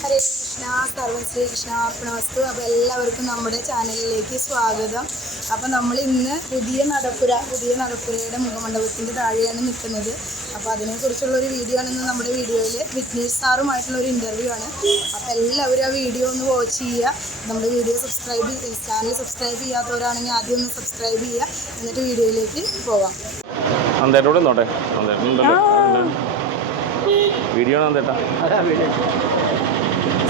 ഹരേ കൃഷ്ണ സർവം ശ്രീകൃഷ്ണാർപ്പണവസ്തു അപ്പോൾ എല്ലാവർക്കും നമ്മുടെ ചാനലിലേക്ക് സ്വാഗതം അപ്പോൾ നമ്മൾ ഇന്ന് പുതിയ നടപ്പുര പുതിയ നടപ്പുരയുടെ മുഖമണ്ഡപത്തിൻ്റെ താഴെയാണ് നിൽക്കുന്നത് അപ്പോൾ അതിനെക്കുറിച്ചുള്ള ഒരു വീഡിയോ ആണ് ഇന്ന് നമ്മുടെ വീഡിയോയിൽ വിഘ്നേഷ് സാറുമായിട്ടുള്ള ഒരു ഇൻ്റർവ്യൂ ആണ് അപ്പോൾ എല്ലാവരും ആ വീഡിയോ ഒന്ന് വാച്ച് ചെയ്യുക നമ്മുടെ വീഡിയോ സബ്സ്ക്രൈബ് ചാനൽ സബ്സ്ക്രൈബ് ചെയ്യാത്തവരാണെങ്കിൽ ആദ്യം ഒന്ന് സബ്സ്ക്രൈബ് ചെയ്യുക എന്നിട്ട് വീഡിയോയിലേക്ക് പോവാം വീഡിയോ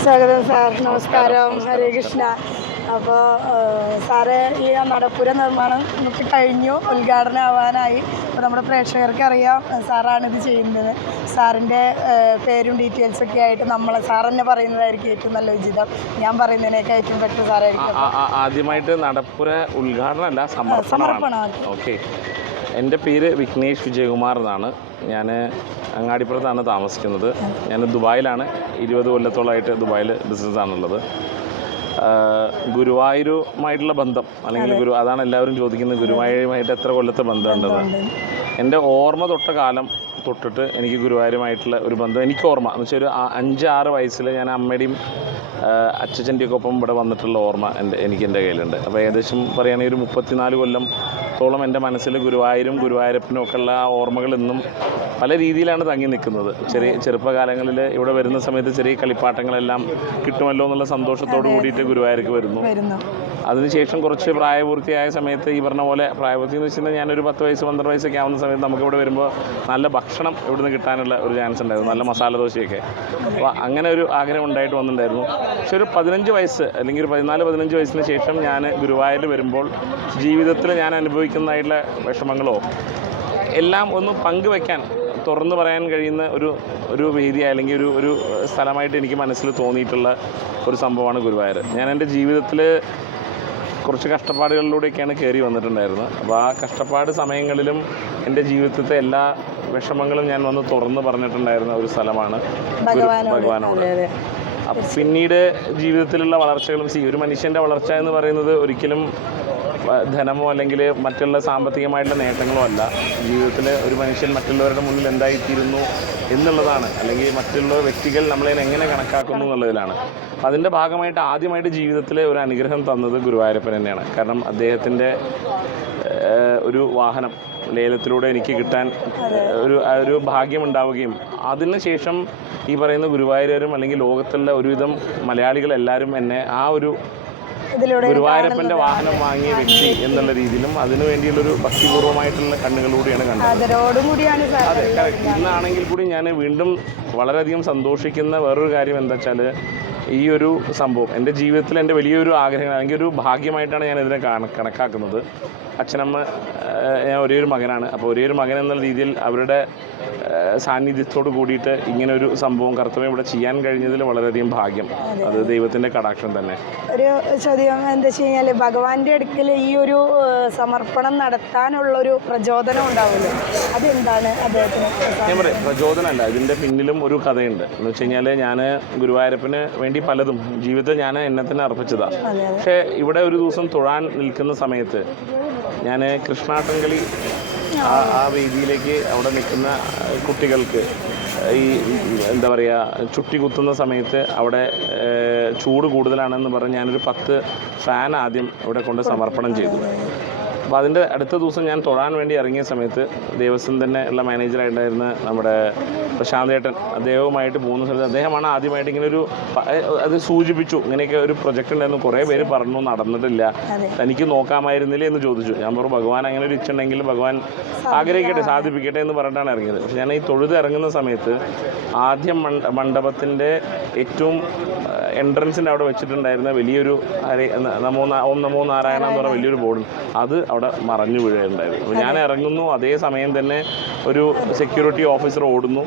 സ്വാഗതം സാർ നമസ്കാരം ഹരേ കൃഷ്ണ അപ്പോൾ സാറ് ഈ നടപ്പുര നിർമ്മാണം നമുക്ക് കഴിഞ്ഞു ഉദ്ഘാടനം ആവാനായി അപ്പോൾ നമ്മുടെ പ്രേക്ഷകർക്ക് അറിയാം സാറാണ് ഇത് ചെയ്യുന്നത് സാറിൻ്റെ പേരും ഡീറ്റെയിൽസ് ഒക്കെ ആയിട്ട് നമ്മളെ സാർ തന്നെ പറയുന്നതായിരിക്കും ഏറ്റവും നല്ല ഉചിതം ഞാൻ പറയുന്നതിനൊക്കെ ഏറ്റവും ബെറ്റർ സാറായിരിക്കും ആദ്യമായിട്ട് നടപ്പുര അല്ല സമർപ്പണമാണ് ഓക്കെ എൻ്റെ പേര് വിഘ്നേഷ് വിജയകുമാർ എന്നാണ് ഞാൻ അങ്ങാടിപ്പുറത്താണ് താമസിക്കുന്നത് ഞാൻ ദുബായിലാണ് ഇരുപത് കൊല്ലത്തോളമായിട്ട് ദുബായിൽ ബിസിനസ്സാണുള്ളത് ഗുരുവായൂരുമായിട്ടുള്ള ബന്ധം അല്ലെങ്കിൽ ഗുരു അതാണ് എല്ലാവരും ചോദിക്കുന്നത് ഗുരുവായൂരുമായിട്ട് എത്ര കൊല്ലത്തെ ബന്ധമുണ്ടെന്ന് എൻ്റെ ഓർമ്മ തൊട്ട കാലം തൊട്ടിട്ട് എനിക്ക് ഗുരുവായൂരുമായിട്ടുള്ള ഒരു ബന്ധം എനിക്ക് ഓർമ്മ എന്ന് വെച്ചാൽ ഒരു അഞ്ച് ആറ് വയസ്സിൽ ഞാൻ അമ്മയുടെയും അച്ഛൻ്റെയൊക്കെ ഒപ്പം ഇവിടെ വന്നിട്ടുള്ള ഓർമ്മ എൻ്റെ എനിക്ക് എൻ്റെ കയ്യിലുണ്ട് അപ്പോൾ ഏകദേശം പറയുകയാണെങ്കിൽ ഒരു മുപ്പത്തിനാല് കൊല്ലം ത്തോളം എൻ്റെ മനസ്സിൽ ഗുരുവായൂരും ഗുരുവായൂരപ്പനും ഒക്കെ ഉള്ള ഓർമ്മകൾ ഇന്നും പല രീതിയിലാണ് തങ്ങി നിൽക്കുന്നത് ചെറിയ ചെറുപ്പകാലങ്ങളിൽ ഇവിടെ വരുന്ന സമയത്ത് ചെറിയ കളിപ്പാട്ടങ്ങളെല്ലാം കിട്ടുമല്ലോ എന്നുള്ള സന്തോഷത്തോട് കൂടിയിട്ട് ഗുരുവായൂർക്ക് വരുന്നു അതിനുശേഷം കുറച്ച് പ്രായപൂർത്തിയായ സമയത്ത് ഈ പറഞ്ഞ പോലെ പ്രായപൂർത്തി എന്ന് വെച്ചിട്ടുണ്ടെങ്കിൽ ഞാനൊരു പത്ത് വയസ്സ് പന്ത്രണ്ട് വയസ്സൊക്കെ ആവുന്ന സമയത്ത് നമുക്ക് ഇവിടെ വരുമ്പോൾ നല്ല ഭക്ഷണം നിന്ന് കിട്ടാനുള്ള ഒരു ചാൻസ് ഉണ്ടായിരുന്നു നല്ല മസാല ദോശയൊക്കെ അപ്പോൾ അങ്ങനെ ഒരു ആഗ്രഹം ഉണ്ടായിട്ട് വന്നിട്ടുണ്ടായിരുന്നു പക്ഷെ ഒരു പതിനഞ്ച് വയസ്സ് അല്ലെങ്കിൽ ഒരു പതിനാല് പതിനഞ്ച് വയസ്സിന് ശേഷം ഞാൻ ഗുരുവായൂർ വരുമ്പോൾ ജീവിതത്തിൽ ഞാൻ അനുഭവിക്കുന്നതായിട്ടുള്ള വിഷമങ്ങളോ എല്ലാം ഒന്ന് പങ്കുവെക്കാൻ തുറന്നു പറയാൻ കഴിയുന്ന ഒരു ഒരു വേദി അല്ലെങ്കിൽ ഒരു ഒരു സ്ഥലമായിട്ട് എനിക്ക് മനസ്സിൽ തോന്നിയിട്ടുള്ള ഒരു സംഭവമാണ് ഗുരുവായൂർ ഞാൻ എൻ്റെ ജീവിതത്തിൽ കുറച്ച് കഷ്ടപ്പാടുകളിലൂടെയൊക്കെയാണ് കയറി വന്നിട്ടുണ്ടായിരുന്നത് അപ്പോൾ ആ കഷ്ടപ്പാട് സമയങ്ങളിലും എൻ്റെ ജീവിതത്തെ എല്ലാ വിഷമങ്ങളും ഞാൻ വന്ന് തുറന്ന് പറഞ്ഞിട്ടുണ്ടായിരുന്ന ഒരു സ്ഥലമാണ് ഭഗവാനോട് അപ്പം പിന്നീട് ജീവിതത്തിലുള്ള വളർച്ചകളും സി ഒരു മനുഷ്യൻ്റെ വളർച്ച എന്ന് പറയുന്നത് ഒരിക്കലും ധനമോ അല്ലെങ്കിൽ മറ്റുള്ള സാമ്പത്തികമായിട്ടുള്ള നേട്ടങ്ങളോ അല്ല ജീവിതത്തിൽ ഒരു മനുഷ്യൻ മറ്റുള്ളവരുടെ മുന്നിൽ എന്തായിത്തീരുന്നു എന്നുള്ളതാണ് അല്ലെങ്കിൽ മറ്റുള്ള വ്യക്തികൾ നമ്മളെ എങ്ങനെ കണക്കാക്കുന്നു എന്നുള്ളതിലാണ് അതിൻ്റെ ഭാഗമായിട്ട് ആദ്യമായിട്ട് ജീവിതത്തിലെ ഒരു അനുഗ്രഹം തന്നത് ഗുരുവായൂരപ്പൻ തന്നെയാണ് കാരണം അദ്ദേഹത്തിൻ്റെ ഒരു വാഹനം ലേലത്തിലൂടെ എനിക്ക് കിട്ടാൻ ഒരു ഒരു ഭാഗ്യം ഉണ്ടാവുകയും അതിനുശേഷം ഈ പറയുന്ന ഗുരുവായൂരും അല്ലെങ്കിൽ ലോകത്തുള്ള ഒരുവിധം മലയാളികൾ എല്ലാവരും എന്നെ ആ ഒരു ഗുരുവായൂരപ്പന്റെ വാഹനം വാങ്ങിയ വ്യക്തി എന്നുള്ള രീതിയിലും അതിനു ഒരു ഭക്തിപൂർവ്വമായിട്ടുള്ള കണ്ണുകളിലൂടെയാണ് കണ്ടത് അതെ ഇന്നാണെങ്കിൽ കൂടി ഞാൻ വീണ്ടും വളരെയധികം സന്തോഷിക്കുന്ന വേറൊരു കാര്യം എന്താ വെച്ചാൽ ഈ ഒരു സംഭവം എൻ്റെ ജീവിതത്തിൽ എൻ്റെ വലിയൊരു ആഗ്രഹം അല്ലെങ്കിൽ ഒരു ഭാഗ്യമായിട്ടാണ് ഞാൻ ഇതിനെ കണക്കാക്കുന്നത് അച്ഛനമ്മ ഞാൻ ഒരേ ഒരു മകനാണ് അപ്പോൾ ഒരേ ഒരു മകൻ എന്നുള്ള രീതിയിൽ അവരുടെ സാന്നിധ്യത്തോട് കൂടിയിട്ട് ഇങ്ങനെ ഒരു സംഭവം കർത്തവ്യം ഇവിടെ ചെയ്യാൻ കഴിഞ്ഞതിൽ വളരെയധികം ഭാഗ്യം അത് ദൈവത്തിൻ്റെ കടാക്ഷം തന്നെ ഒരു ചോദ്യം എന്താ വെച്ച് കഴിഞ്ഞാൽ ഭഗവാന്റെ അടുക്കൽ ഈ ഒരു സമർപ്പണം നടത്താനുള്ള ഒരു പ്രചോദനം ഉണ്ടാവുമല്ലോ അതെന്താണ് അദ്ദേഹത്തിന് ഞാൻ പറയാം പ്രചോദനമല്ല ഇതിൻ്റെ പിന്നിലും ഒരു കഥയുണ്ട് എന്ന് വെച്ച് കഴിഞ്ഞാൽ ഞാൻ ഗുരുവായൂരപ്പന് വേണ്ടി പലതും ജീവിതത്തെ ഞാൻ എന്നെ തന്നെ അർപ്പിച്ചതാണ് പക്ഷേ ഇവിടെ ഒരു ദിവസം തൊഴാൻ നിൽക്കുന്ന സമയത്ത് ഞാൻ കൃഷ്ണാട്ടംകളി ആ ആ രീതിയിലേക്ക് അവിടെ നിൽക്കുന്ന കുട്ടികൾക്ക് ഈ എന്താ പറയുക ചുട്ടി കുത്തുന്ന സമയത്ത് അവിടെ ചൂട് കൂടുതലാണെന്ന് പറഞ്ഞ് ഞാനൊരു പത്ത് ഫാൻ ആദ്യം ഇവിടെ കൊണ്ട് സമർപ്പണം ചെയ്തു അപ്പോൾ അതിൻ്റെ അടുത്ത ദിവസം ഞാൻ തൊഴാൻ വേണ്ടി ഇറങ്ങിയ സമയത്ത് ദേവസ്വം തന്നെ ഉള്ള മാനേജറായിട്ടായിരുന്ന നമ്മുടെ പ്രശാന്ത് ഏട്ടൻ അദ്ദേഹവുമായിട്ട് പോകുന്ന സ്ഥലത്ത് അദ്ദേഹമാണ് ആദ്യമായിട്ട് ഇങ്ങനെ ഒരു അത് സൂചിപ്പിച്ചു ഇങ്ങനെയൊക്കെ ഒരു പ്രൊജക്ട് ഉണ്ടായിരുന്നു കുറേ പേര് പറഞ്ഞു നടന്നിട്ടില്ല തനിക്ക് നോക്കാമായിരുന്നില്ല എന്ന് ചോദിച്ചു ഞാൻ പറഞ്ഞു ഭഗവാൻ അങ്ങനെ ഒരു ഇച്ഛണ്ടെങ്കിൽ ഭഗവാൻ ആഗ്രഹിക്കട്ടെ സാധിപ്പിക്കട്ടെ എന്ന് പറഞ്ഞിട്ടാണ് ഇറങ്ങിയത് പക്ഷെ ഞാൻ ഈ തൊഴുത് ഇറങ്ങുന്ന സമയത്ത് ആദ്യം മണ്ഡപത്തിൻ്റെ ഏറ്റവും എൻട്രൻസിൻ്റെ അവിടെ വെച്ചിട്ടുണ്ടായിരുന്ന വലിയൊരു നമോ ഓം നമോ നാരായണ എന്ന് പറഞ്ഞ വലിയൊരു ബോർഡ് അത് അവിടെ മറഞ്ഞു വീഴുകയുണ്ടായിരുന്നു അപ്പോൾ ഞാൻ ഇറങ്ങുന്നു അതേ സമയം തന്നെ ഒരു സെക്യൂരിറ്റി ഓഫീസർ ഓടുന്നു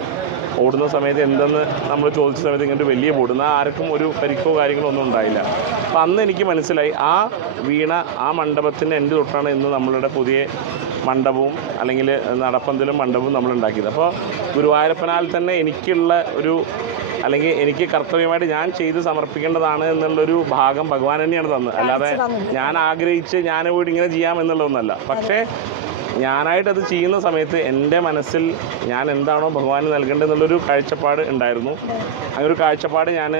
ഓടുന്ന സമയത്ത് എന്തെന്ന് നമ്മൾ ചോദിച്ച സമയത്ത് ഇങ്ങനത്തെ വലിയ ബോർഡ് ആർക്കും ഒരു പരിക്കോ കാര്യങ്ങളോ ഒന്നും ഉണ്ടായില്ല അപ്പം അന്ന് എനിക്ക് മനസ്സിലായി ആ വീണ ആ മണ്ഡപത്തിൻ്റെ എൻ്റെ തൊട്ടാണ് ഇന്ന് നമ്മളുടെ പുതിയ മണ്ഡപവും അല്ലെങ്കിൽ നടപ്പന്തലും മണ്ഡപവും നമ്മൾ ഉണ്ടാക്കിയത് അപ്പോൾ ഗുരുവായൂരപ്പനാൽ തന്നെ എനിക്കുള്ള ഒരു അല്ലെങ്കിൽ എനിക്ക് കർത്തവ്യമായിട്ട് ഞാൻ ചെയ്ത് സമർപ്പിക്കേണ്ടതാണ് എന്നുള്ളൊരു ഭാഗം ഭഗവാൻ തന്നെയാണ് തന്നത് അല്ലാതെ ഞാൻ ആഗ്രഹിച്ച് ഞാൻ പോയിട്ട് ഇങ്ങനെ ചെയ്യാം എന്നുള്ളതൊന്നല്ല പക്ഷേ ഞാനായിട്ട് അത് ചെയ്യുന്ന സമയത്ത് എൻ്റെ മനസ്സിൽ ഞാൻ എന്താണോ ഭഗവാന് എന്നുള്ളൊരു കാഴ്ചപ്പാട് ഉണ്ടായിരുന്നു അങ്ങനെ ഒരു കാഴ്ചപ്പാട് ഞാൻ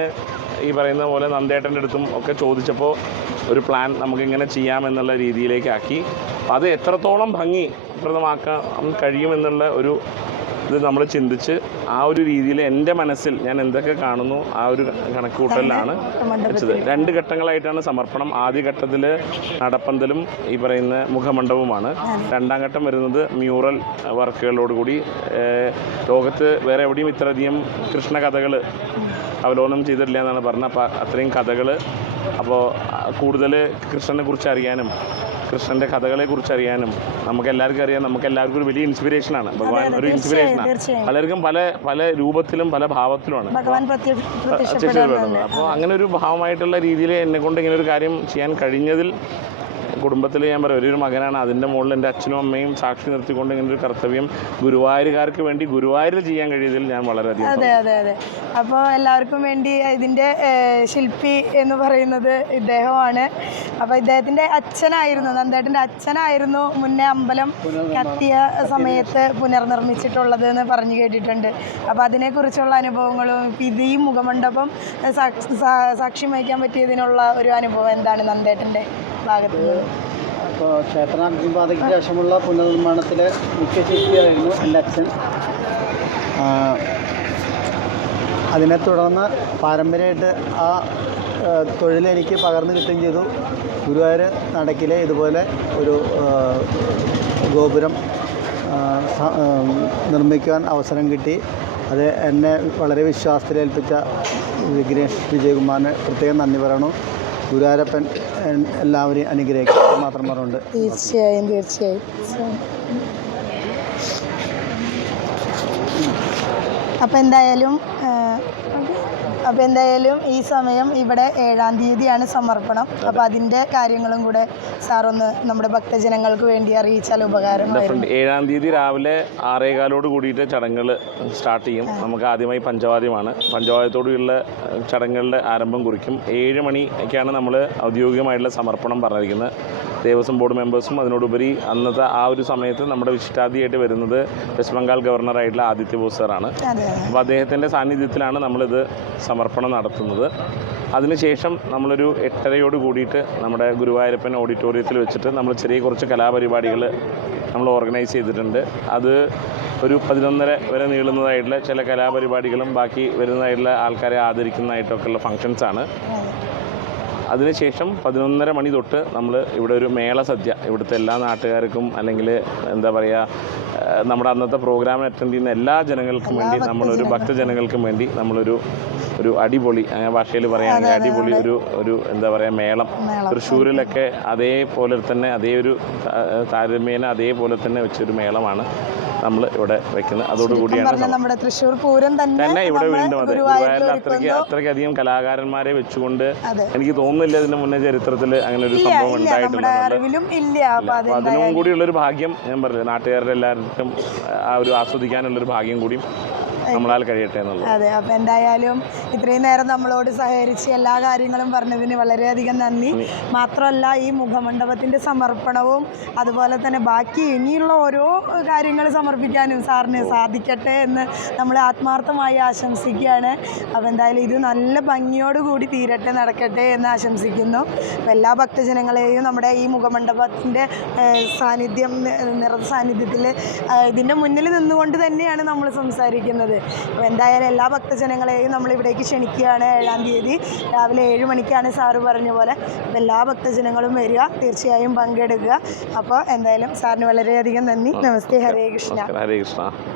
ഈ പറയുന്ന പോലെ നന്ദേട്ടൻ്റെ അടുത്തും ഒക്കെ ചോദിച്ചപ്പോൾ ഒരു പ്ലാൻ നമുക്ക് ഇങ്ങനെ ചെയ്യാം എന്നുള്ള രീതിയിലേക്കാക്കി അത് എത്രത്തോളം ഭംഗി പ്രദമാക്കാൻ കഴിയുമെന്നുള്ള ഒരു ഇത് നമ്മൾ ചിന്തിച്ച് ആ ഒരു രീതിയിൽ എൻ്റെ മനസ്സിൽ ഞാൻ എന്തൊക്കെ കാണുന്നു ആ ഒരു കണക്കുകൂട്ടലിലാണ് വെച്ചത് രണ്ട് ഘട്ടങ്ങളായിട്ടാണ് സമർപ്പണം ആദ്യ ഘട്ടത്തിൽ നടപ്പന്തലും ഈ പറയുന്ന മുഖമണ്ഡപവുമാണ് രണ്ടാം ഘട്ടം വരുന്നത് മ്യൂറൽ വർക്കുകളോടുകൂടി ലോകത്ത് വേറെ എവിടെയും ഇത്രയധികം കൃഷ്ണകഥകൾ അവലോകനം ചെയ്തിട്ടില്ല എന്നാണ് പറഞ്ഞത് അപ്പോൾ അത്രയും കഥകൾ അപ്പോൾ കൂടുതൽ കൃഷ്ണനെ കുറിച്ച് അറിയാനും കൃഷ്ണൻ്റെ കഥകളെക്കുറിച്ച് അറിയാനും നമുക്ക് എല്ലാവർക്കും അറിയാം നമുക്ക് എല്ലാവർക്കും ഒരു വലിയ ഇൻസ്പിറേഷനാണ് ഭഗവാൻ ഒരു ആണ് പലർക്കും പല പല രൂപത്തിലും പല ഭാവത്തിലുമാണ് അപ്പോൾ അങ്ങനെ ഒരു ഭാവമായിട്ടുള്ള രീതിയിൽ എന്നെ കൊണ്ട് ഇങ്ങനെ ഒരു കാര്യം ചെയ്യാൻ കഴിഞ്ഞതിൽ കുടുംബത്തിൽ ഞാൻ പറയാം ഒരു മകനാണ് അതിൻ്റെ മുകളിൽ എൻ്റെ അച്ഛനും അമ്മയും സാക്ഷി നിർത്തിക്കൊണ്ട് ഇങ്ങനെ ഒരു കർത്തവ്യം ഗുരുവായൂരുകാർക്ക് വേണ്ടി ഗുരുവായൂരിൽ ചെയ്യാൻ കഴിയതിൽ ഞാൻ വളരെയധികം അതെ അതെ അതെ അപ്പോൾ എല്ലാവർക്കും വേണ്ടി ഇതിൻ്റെ ശില്പി എന്ന് പറയുന്നത് ഇദ്ദേഹമാണ് അപ്പോൾ ഇദ്ദേഹത്തിൻ്റെ അച്ഛനായിരുന്നു നന്ദേട്ടൻ്റെ അച്ഛനായിരുന്നു മുന്നേ അമ്പലം കത്തിയ സമയത്ത് പുനർനിർമ്മിച്ചിട്ടുള്ളത് എന്ന് പറഞ്ഞു കേട്ടിട്ടുണ്ട് അപ്പോൾ അതിനെക്കുറിച്ചുള്ള അനുഭവങ്ങളും ഇത് ഈ മുഖമണ്ഡപം സാക്ഷി വഹിക്കാൻ പറ്റിയതിനുള്ള ഒരു അനുഭവം എന്താണ് നന്ദേട്ടൻ്റെ അപ്പോൾ ക്ഷേത്രാർജുൻ പാതയ്ക്ക് ശേഷമുള്ള പുനർനിർമ്മാണത്തിലെ മുഖ്യ ശില്പിയായിരുന്നു എൻ്റെ അച്ഛൻ അതിനെ തുടർന്ന് പാരമ്പര്യമായിട്ട് ആ തൊഴിലെനിക്ക് പകർന്നു കിട്ടുകയും ചെയ്തു ഗുരുവായൂർ നടക്കിലെ ഇതുപോലെ ഒരു ഗോപുരം നിർമ്മിക്കാൻ അവസരം കിട്ടി അത് എന്നെ വളരെ വിശ്വാസത്തിലേൽപ്പിച്ച വിഘ്നേഷ് വിജയകുമാറിന് പ്രത്യേകം നന്ദി പറയണു ഗുരുവായൂരപ്പൻ എല്ലാവരെയും അനുഗ്രഹിക്കാൻ പറഞ്ഞുണ്ട് തീർച്ചയായും തീർച്ചയായും അപ്പം എന്തായാലും അപ്പോൾ എന്തായാലും ഈ സമയം ഇവിടെ ഏഴാം തീയതിയാണ് സമർപ്പണം അപ്പോൾ അതിൻ്റെ കാര്യങ്ങളും കൂടെ സാറൊന്ന് നമ്മുടെ ഭക്തജനങ്ങൾക്ക് വേണ്ടി അറിയിച്ചാൽ ഉപകാരം ഏഴാം തീയതി രാവിലെ ആറേകാലോട് കൂടിയിട്ട് ചടങ്ങുകൾ സ്റ്റാർട്ട് ചെയ്യും നമുക്ക് ആദ്യമായി പഞ്ചവാദ്യമാണ് പഞ്ചവാദ്യത്തോടുള്ള ചടങ്ങുകളുടെ ആരംഭം കുറിക്കും ഏഴ് മണിക്കാണ് നമ്മൾ ഔദ്യോഗികമായിട്ടുള്ള സമർപ്പണം പറഞ്ഞിരിക്കുന്നത് ദേവസ്വം ബോർഡ് മെമ്പേഴ്സും അതിനോടുപരി അന്നത്തെ ആ ഒരു സമയത്ത് നമ്മുടെ വിശിഷ്ടാതിയായിട്ട് വരുന്നത് വെസ്റ്റ് ബംഗാൾ ഗവർണറായിട്ടുള്ള ആദിത്യ ബോസ് സാറാണ് അപ്പോൾ അദ്ദേഹത്തിൻ്റെ സാന്നിധ്യത്തിലാണ് നമ്മളിത് സമർപ്പണം നടത്തുന്നത് അതിനുശേഷം നമ്മളൊരു എട്ടരയോട് കൂടിയിട്ട് നമ്മുടെ ഗുരുവായൂരപ്പൻ ഓഡിറ്റോറിയം ഓഡിറ്റോറിയത്തിൽ വെച്ചിട്ട് നമ്മൾ ചെറിയ കുറച്ച് കലാപരിപാടികൾ നമ്മൾ ഓർഗനൈസ് ചെയ്തിട്ടുണ്ട് അത് ഒരു പതിനൊന്നര വരെ നീളുന്നതായിട്ടുള്ള ചില കലാപരിപാടികളും ബാക്കി വരുന്നതായിട്ടുള്ള ആൾക്കാരെ ആദരിക്കുന്നതായിട്ടൊക്കെയുള്ള ഫങ്ഷൻസാണ് അതിനുശേഷം പതിനൊന്നര മണി തൊട്ട് നമ്മൾ ഇവിടെ ഒരു മേള സദ്യ ഇവിടുത്തെ എല്ലാ നാട്ടുകാർക്കും അല്ലെങ്കിൽ എന്താ പറയുക നമ്മുടെ അന്നത്തെ പ്രോഗ്രാമിന് അറ്റൻഡ് ചെയ്യുന്ന എല്ലാ ജനങ്ങൾക്കും വേണ്ടി നമ്മളൊരു ഭക്തജനങ്ങൾക്കും വേണ്ടി നമ്മളൊരു ഒരു അടിപൊളി ഭാഷയിൽ പറയുകയാണെങ്കിൽ അടിപൊളി ഒരു ഒരു എന്താ പറയുക മേളം തൃശ്ശൂരിലൊക്കെ അതേപോലെ തന്നെ അതേ ഒരു താരതമ്യേന അതേപോലെ തന്നെ വെച്ചൊരു മേളമാണ് നമ്മൾ ഇവിടെ വെക്കുന്നത് അതോടുകൂടിയാണ് നമ്മുടെ തൃശ്ശൂർ പൂരം തന്നെ ഇവിടെ വീണ്ടും അതെ ഗുരുവായൂരിൽ അത്രയ്ക്ക് അത്രയ്ക്കധികം കലാകാരന്മാരെ വെച്ചുകൊണ്ട് എനിക്ക് തോന്നുന്നില്ല ഇതിന് മുന്നേ ചരിത്രത്തിൽ അങ്ങനെ ഒരു സംഭവം ഉണ്ടായിട്ടുണ്ട് അതിനും കൂടിയുള്ള ഒരു ഭാഗ്യം ഞാൻ പറഞ്ഞില്ല നാട്ടുകാരുടെ എല്ലാവരും പാട്ടും ആ ഒരു ആസ്വദിക്കാനുള്ളൊരു ഭാഗ്യം കൂടിയും നമ്മളാൽ കഴിയട്ടെ അതെ അപ്പോൾ എന്തായാലും ഇത്രയും നേരം നമ്മളോട് സഹകരിച്ച് എല്ലാ കാര്യങ്ങളും പറഞ്ഞതിന് വളരെയധികം നന്ദി മാത്രമല്ല ഈ മുഖമണ്ഡപത്തിന്റെ സമർപ്പണവും അതുപോലെ തന്നെ ബാക്കി ഇനിയുള്ള ഓരോ കാര്യങ്ങൾ സമർപ്പിക്കാനും സാറിന് സാധിക്കട്ടെ എന്ന് നമ്മൾ ആത്മാർത്ഥമായി ആശംസിക്കുകയാണ് അപ്പോൾ എന്തായാലും ഇത് നല്ല ഭംഗിയോടുകൂടി തീരട്ടെ നടക്കട്ടെ എന്ന് ആശംസിക്കുന്നു എല്ലാ ഭക്തജനങ്ങളെയും നമ്മുടെ ഈ മുഖമണ്ഡപത്തിൻ്റെ സാന്നിധ്യം നിറ സാന്നിധ്യത്തിൽ ഇതിൻ്റെ മുന്നിൽ നിന്നുകൊണ്ട് തന്നെയാണ് നമ്മൾ സംസാരിക്കുന്നത് വരുന്നത് അപ്പോൾ എന്തായാലും എല്ലാ ഭക്തജനങ്ങളെയും നമ്മൾ ഇവിടേക്ക് ക്ഷണിക്കുകയാണ് ഏഴാം തീയതി രാവിലെ ഏഴ് മണിക്കാണ് സാറ് പറഞ്ഞ പോലെ അപ്പോൾ എല്ലാ ഭക്തജനങ്ങളും വരിക തീർച്ചയായും പങ്കെടുക്കുക അപ്പോൾ എന്തായാലും സാറിന് വളരെയധികം നന്ദി നമസ്തേ ഹരേ കൃഷ്ണ ഹരേ കൃഷ്ണ